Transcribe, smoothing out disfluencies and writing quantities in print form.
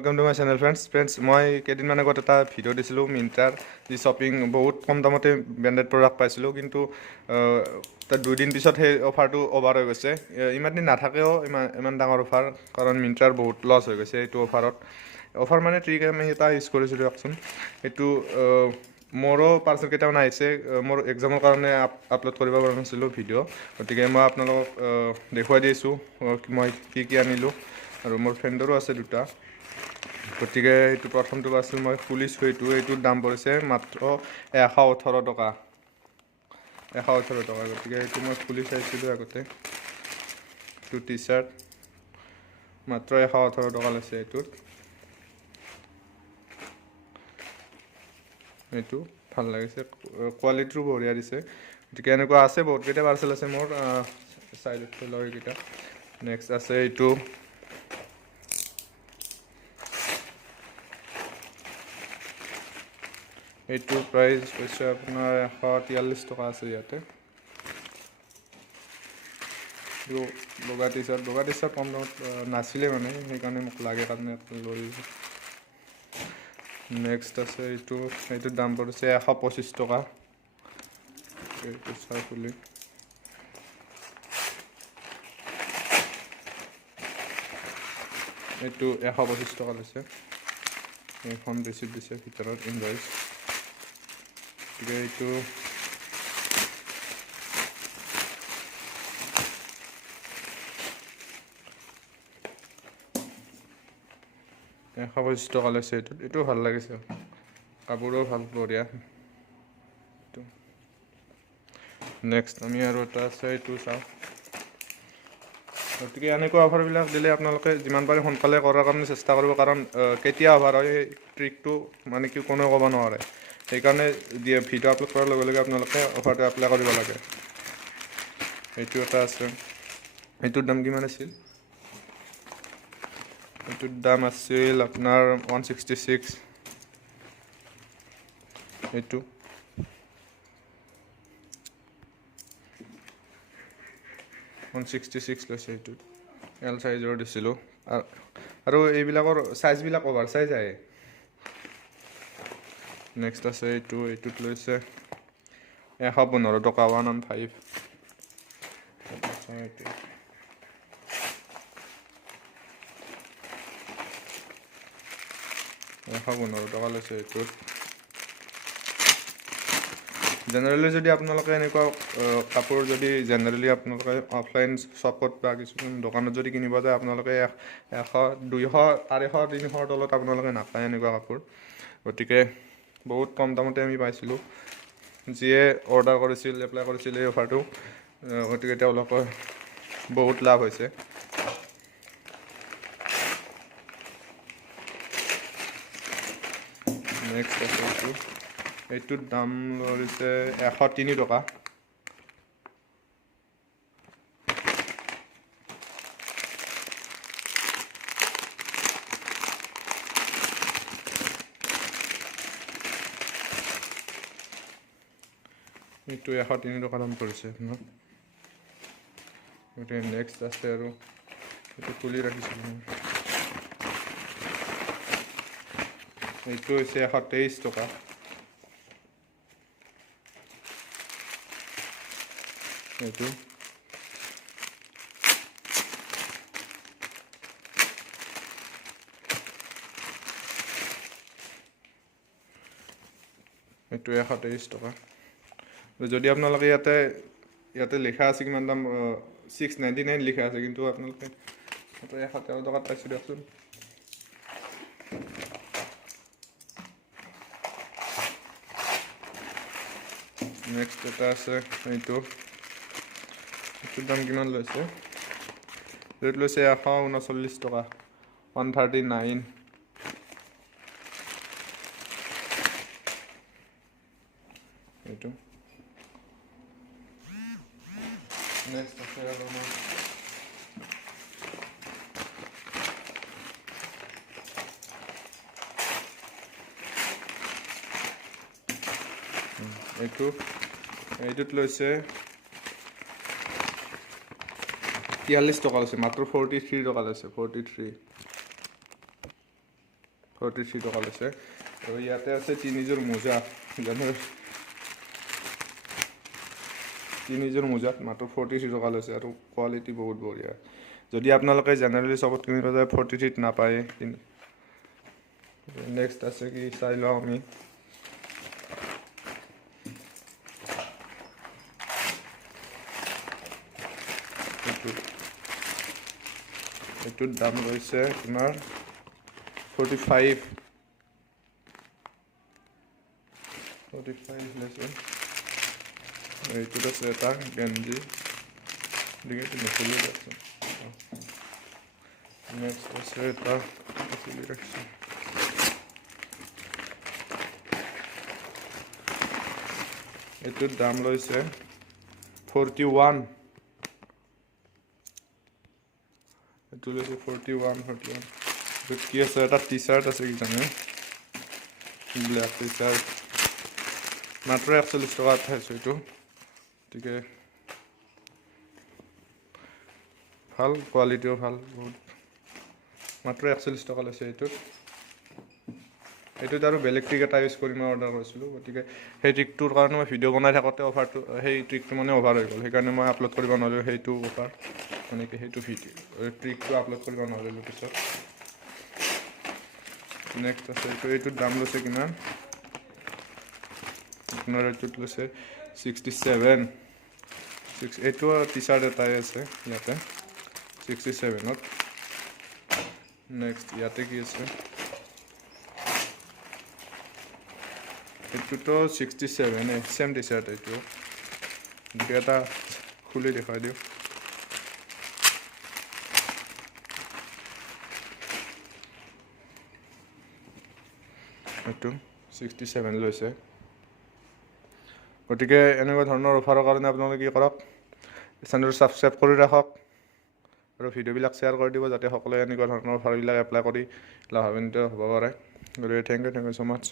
Welcome to my channel friends মই কেইদিনমান আগত এটা ভিডিও দিছিলোঁ মিন্ট্ৰাৰ যি শ্বপিং বহুত কম দামতে ব্ৰেণ্ডেড প্ৰডাক্ট পাইছিলোঁ কিন্তু তাৰ 2 দিন পিছত সেই অফাৰটো অভাৰ হৈ গৈছে ইমান দিন নাথাকেও ইমান ডাঙৰ অফাৰ কাৰণ মিন্ট্ৰাৰ বহুত লছ হৈ গৈছে এইটো অফাৰ মানে ট্ৰিক আমি এটা ইউজ কৰিছিলোঁ দিয়কচোন এইটো মোৰো পাৰ্চেল কেইটামান আহিছে মোৰ এক্সামৰ কাৰণে আপলোড কৰিব পৰা নাছিলোঁ ভিডিঅ' গতিকে মই আপোনালোকক দেখুৱাই দিছোঁ মই কি আনিলোঁ আৰু মোৰ ফ্ৰেণ্ডৰো আছে দুটা গতিকে এইটো প্ৰথমটো আছিল মই খুলিছোঁ এইটোৰ দাম পৰিছে মাত্ৰ 118 টকা গতিকে এইটো মই খুলি চাইছিলোঁ আগতে এইটো টি চাৰ্ট মাত্ৰ 118 টকা লৈছে এইটো ভাল লাগিছে কোৱালিটিটো বঢ়িয়া দিছে গতিকে এনেকুৱা আছে বহুতকেইটা পাৰ্চেল আছে মোৰ চাইড ফেলৰ এইকেইটা নেক্সট আছে এইটোৰ প্ৰাইচ হৈছে আপোনাৰ 143 টকা আছে ইয়াতে বগা টি চাৰ্ট কম দামত নাছিলে মানে সেইকাৰণে মোক লাগে কাৰণে লৈ নেক্সট আছে এইটোৰ দাম পৰিছে 125 টকা এইটো চাই খুলি এইটো 125 টকা লৈছে এইখন ৰিচিপ্ট দিছে ভিতৰত ইনভইচ গতিকে এইটো 125 টকা লৈছে এইটো ভাল লাগিছে কাপোৰো ভাল বঢ়িয়া নেক্সট আমি আৰু এটা আছে এইটো চাওঁ গতিকে এনেকুৱা অফাৰবিলাক দিলে আপোনালোকে যিমান পাৰে সোনকালে কৰাৰ কাৰণে চেষ্টা কৰিব কাৰণ কেতিয়া অফাৰ হয় এই ট্ৰিকটো মানে কি কোনেও ক'ব নোৱাৰে সেইকাৰণে ভিডিঅ' আপলোড কৰাৰ লগে লগে আপোনালোকে অফাৰটো এপ্লাই কৰিব লাগে এইটো এটা আছে এইটোৰ দাম কিমান আছিল এইটোৰ দাম আছিল আপোনাৰ 166 এইটো 166 লৈছে এইটোত এল চাইজৰ দিছিলোঁ আৰু এইবিলাকৰ চাইজবিলাক অভাৰ চাইজ আহে নেক্সট আছে এইটোত লৈছে 115 টকা 115 টকা লৈছে এইটোত জেনেৰেলি যদি আপোনালোকে এনেকুৱা কাপোৰ যদি জেনেৰেলি আপোনালোকে অফলাইন শ্বপত বা কিছুমান দোকানত যদি কিনিব যায় আপোনালোকে 100 200 250 300 তলত আপোনালোকে নাপায় এনেকুৱা কাপোৰ গতিকে বহুত কম দামতে আমি পাইছিলোঁ যিয়ে অৰ্ডাৰ কৰিছিল এপ্লাই কৰিছিল এই অফাৰটো গতিকে তেওঁলোকৰ বহুত লাভ হৈছে নেক্সট আছে এইটোৰ দাম লৈছে 103 টকা এইটো 103 টকা দাম পৰিছে আপোনাৰ গতিকে নেক্সট আছে আৰু এইটো তুলি ৰাখিছিলোঁ এইটো হৈছে 123 টকা এইটো এইটো 123 টকা যদি আপোনালোকে ইয়াতে লিখা আছে কিমান দাম 699 লিখা আছে কিন্তু আপোনালোকে 113 টকাত পাইছোঁ দিয়কচোন নেক্সট এটা আছে এইটোৰ দাম কিমান লৈছে ৰেট লৈছে 139 টকা 139 এইটো নেক্সট আছে আৰু এইটোত লৈছে 43 টকা লৈছে মাত্ৰ 43 টকা লৈছে 43 43 টকা লৈছে আৰু ইয়াতে আছে তিনিযোৰ মোজা তিনিযোৰ মোজাত মাত্ৰ 43 টকা লৈছে আৰু কোৱালিটি বহুত বঢ়িয়া যদি আপোনালোকে জেনেৰেলি চবত কিনিব যায় 43 নাপায় নেক্সট আছে কি চাই লওঁ আমি এইটোৰ দাম লৈছে আপোনাৰ 45 লৈছে এইটোত আছে এটা গেঞ্জি ডিঙিটো নচলি আছে নেক্সট আছে এটা চলি ৰাখিছোঁ এইটোৰ দাম লৈছে 41 এইটো লৈছে 41 এইটোত কি আছে এটা টি চাৰ্ট আছে কি জানে ব্লেক টি চাৰ্ট মাত্ৰ 41 টকাত পাইছোঁ এইটো গতিকে ভাল কোৱালিটিও ভাল বহুত মাত্ৰ 41 টকা লৈছে এইটোত আৰু বেলেগ ট্ৰিক এটা ইউজ কৰি মই অৰ্ডাৰ কৰিছিলোঁ গতিকে সেই ট্ৰিকটোৰ কাৰণে মই ভিডিঅ' বনাই থাকোঁতে অফাৰটো সেই ট্ৰিকটো মানে অভাৰ হৈ গ'ল সেইকাৰণে মই আপলোড কৰিব নোৱাৰিলোঁ সেইটো অফাৰ মানে কি সেইটো ভিডিঅ' ট্ৰিকটো আপলোড কৰিব নোৱাৰিলোঁ পিছত নেক্সট আছে এইটোৰ দাম লৈছে কিমান আপোনাৰ এইটোত লৈছে 67 এইটো টি চাৰ্ট এটাই আছে ইয়াতে 67ত নেক্সট ইয়াতে কি আছে এইটোতো 67 চেম টি চাৰ্ট এইটো গতিকে এটা খুলি দেখাই দিওঁ এইটো 67 লৈছে গতিকে এনেকুৱা ধৰণৰ অফাৰৰ কাৰণে আপোনালোকে কি কৰক চেনেলটো ছাবস্ক্ৰাইব কৰি ৰাখক আৰু ভিডিঅ'বিলাক শ্বেয়াৰ কৰি দিব যাতে সকলোৱে এনেকুৱা ধৰণৰ অফাৰবিলাক এপ্লাই কৰি লাভান্বিত হ'ব পাৰে গতিকে থেংক ইউ ছ' মাছ